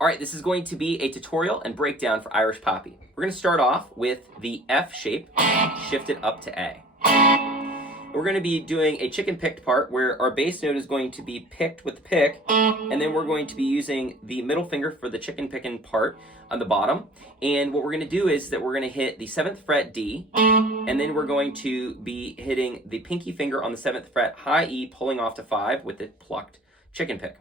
All right, this is going to be a tutorial and breakdown for Irish Poppy. We're going to start off with the F shape, shifted up to A. We're going to be doing a chicken picked part where our bass note is going to be picked with the pick, and then we're going to be using the middle finger for the chicken pickin part on the bottom. And what we're going to do is that we're going to hit the 7th fret D, and then we're going to be hitting the pinky finger on the 7th fret high E, pulling off to 5 with the plucked chicken pick.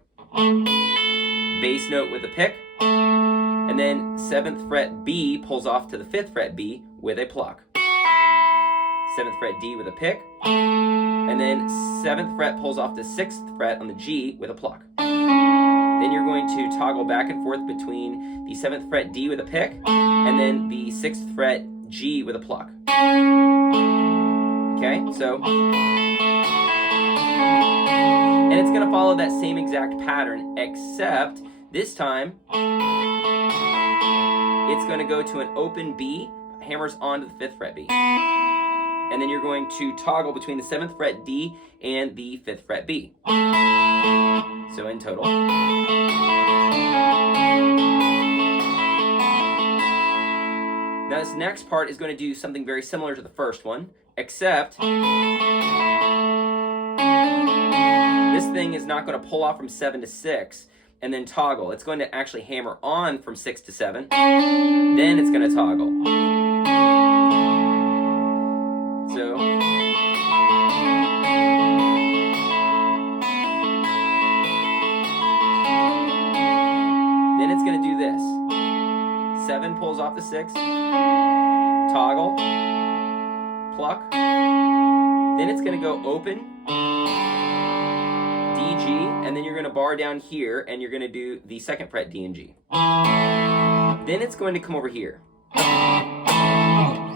Bass note with a pick, and then 7th fret B pulls off to the 5th fret B with a pluck. 7th fret D with a pick, and then 7th fret pulls off to 6th fret on the G with a pluck. Then you're going to toggle back and forth between the 7th fret D with a pick, and then the 6th fret G with a pluck. Okay, so... and it's going to follow that same exact pattern, except this time it's going to go to an open B, hammers onto the 5th fret B. And then you're going to toggle between the 7th fret D and the 5th fret B. So in total. Now this next part is going to do something very similar to the first one, except this thing is not going to pull off from 7 to 6 and then toggle. It's going to actually hammer on from 6 to 7, then it's going to toggle. So, then it's going to do this. 7 pulls off the 6, toggle, pluck, then it's going to go open, D, G, and then you're going to bar down here, and you're going to do the 2nd fret D and G. Then it's going to come over here.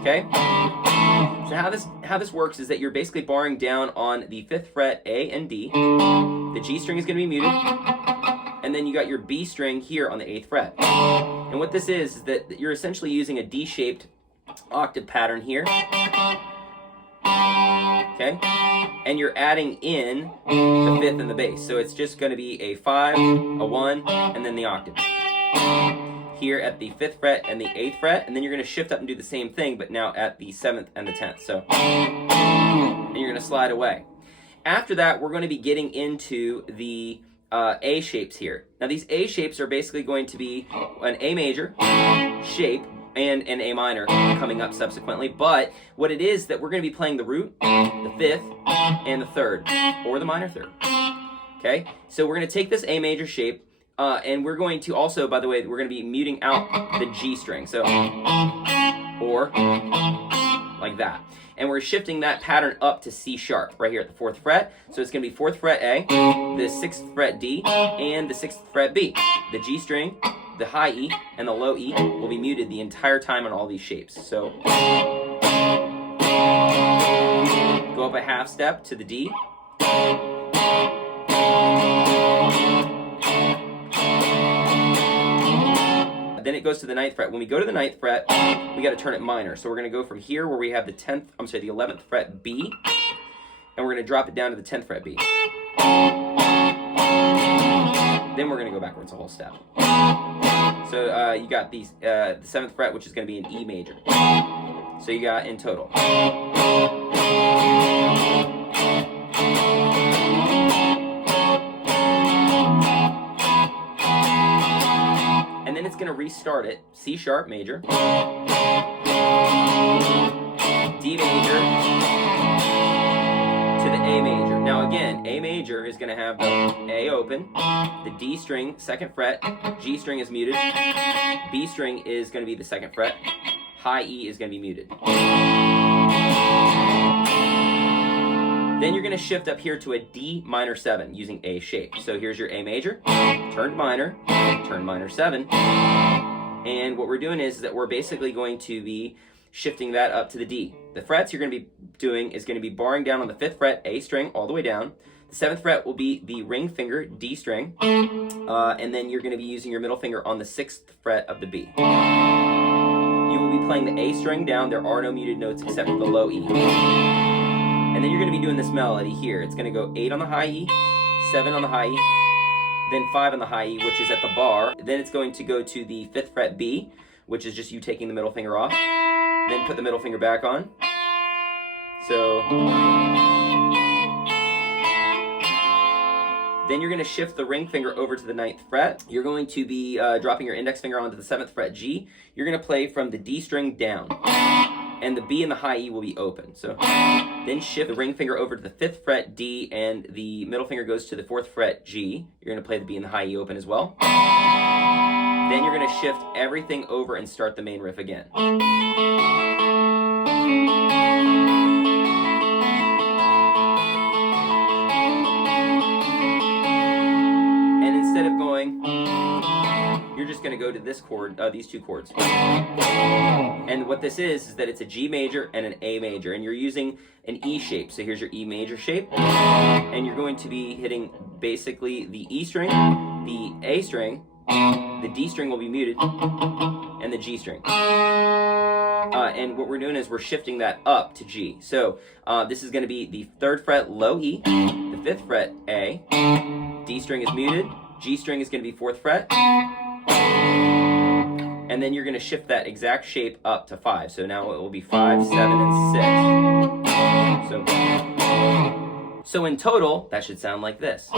Okay? So how this works is that you're basically barring down on the 5th fret A and D. The G string is going to be muted, and then you got your B string here on the 8th fret. And what this is that you're essentially using a D-shaped octave pattern here. Okay? And you're adding in the 5th and the bass. So it's just going to be a 5, a 1, and then the octave. Here at the 5th fret and the 8th fret, and then you're going to shift up and do the same thing, but now at the 7th and the 10th. So, and you're going to slide away. After that, we're going to be getting into the A shapes here. Now these A shapes are basically going to be an A major shape and an A minor coming up subsequently, but what it is that we're going to be playing the root, the 5th, and the 3rd, or the minor 3rd. Okay, so we're going to take this A major shape, and we're going to also, by the way, we're going to be muting out the G string, so, or, like that. And we're shifting that pattern up to C sharp, right here at the 4th fret. So it's going to be 4th fret A, the 6th fret D, and the 6th fret B. The G string, the high E, and the low E will be muted the entire time on all these shapes. So, go up a half step to the D. Then it goes to the 9th fret. When we go to the 9th fret, we got to turn it minor. So we're going to go from here where we have the 11th fret B, and we're going to drop it down to the 10th fret B. Then we're going to go backwards a whole step. So you got the 7th fret, which is going to be an E major. So you got in total. And then it's going to restart it, C sharp major, D major to the A major. Now again, A major is going to have the A open, the D string, 2nd fret, G string is muted, B string is going to be the 2nd fret, high E is going to be muted. Then you're going to shift up here to a D minor 7 using A shape. So here's your A major, turned minor 7. And what we're doing is that we're basically going to be shifting that up to the D. The frets you're going to be doing is going to be barring down on the 5th fret, A string, all the way down. The 7th fret will be the ring finger, D string. And then you're going to be using your middle finger on the 6th fret of the B. You will be playing the A string down. There are no muted notes except for the low E. And then you're going to be doing this melody here. It's going to go 8 on the high E, 7 on the high E, then 5 on the high E, which is at the bar. Then it's going to go to the 5th fret B, which is just you taking the middle finger off. Then put the middle finger back on. So then you're going to shift the ring finger over to the 9th fret. You're going to be dropping your index finger onto the 7th fret G. You're going to play from the D string down. And the B and the high E will be open. So then shift the ring finger over to the 5th fret D, and the middle finger goes to the 4th fret G. You're going to play the B and the high E open as well. Then you're going to shift everything over and start the main riff again. And instead of going, you're just going to go to this chord, these two chords. And what this is that it's a G major and an A major, and you're using an E shape. So here's your E major shape, and you're going to be hitting basically the E string, the A string, the D string will be muted, and the G string. And what we're doing is we're shifting that up to G. So this is going to be the 3rd fret low E, the 5th fret A, D string is muted, G string is going to be 4th fret, and then you're going to shift that exact shape up to 5. So now it will be 5, 7, and 6. So in total, that should sound like this.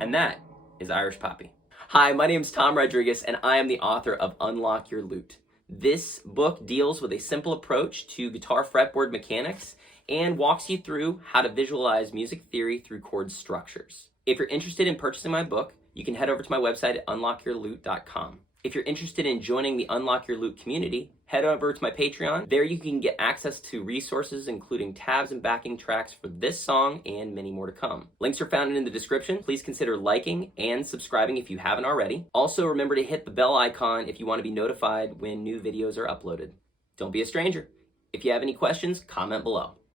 And that is Irish Poppy. Hi, my name is Tom Rodriguez, and I am the author of Unlock Your Lute. This book deals with a simple approach to guitar fretboard mechanics and walks you through how to visualize music theory through chord structures. If you're interested in purchasing my book, you can head over to my website at unlockyourlute.com. If you're interested in joining the Unlock Your Lute community, head over to my Patreon. There you can get access to resources including tabs and backing tracks for this song and many more to come. Links are found in the description. Please consider liking and subscribing if you haven't already. Also, remember to hit the bell icon if you want to be notified when new videos are uploaded. Don't be a stranger. If you have any questions, comment below.